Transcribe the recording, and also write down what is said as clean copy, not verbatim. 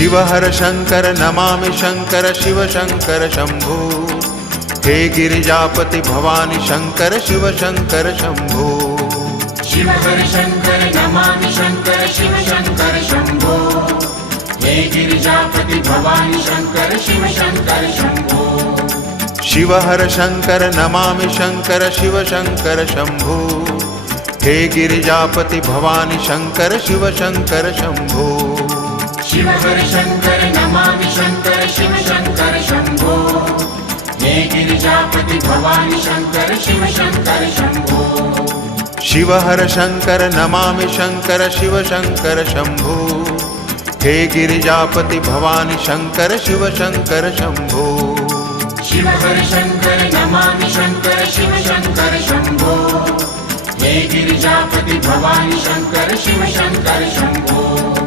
शिव हर शंकर नमामि शंकर शिव शंकर शंभो। हे गिरिजापति भवानी शंकर शिव शंकर शंभो। शिव हर शंकर नमामि शंकर शिव शंकर शंभो। हे गिरिजापति भवानी शंकर शिव शंकर शंभो। शिव हर शंकर नमामि शंकर शिव शंकर शंभो। हे गिरिजापति भवानी शंकर शिव शंकर शंभो। शिव हर शंकर नमामि शंकर शिव शंकर शंभो। हे गिरिजापति भवानी शंकर शिव शंकर शंभो। शिव हर शंकर नमामि शंकर शिव शंकर शंभो। हे गिरिजापति भवानी शंकर शिव शंकर शंभो। शिव हर शंकर नमामि शंकर शिव शंकर शंभो। हे गिरिजापति भवानी शंकर शिव शंकर शंभो।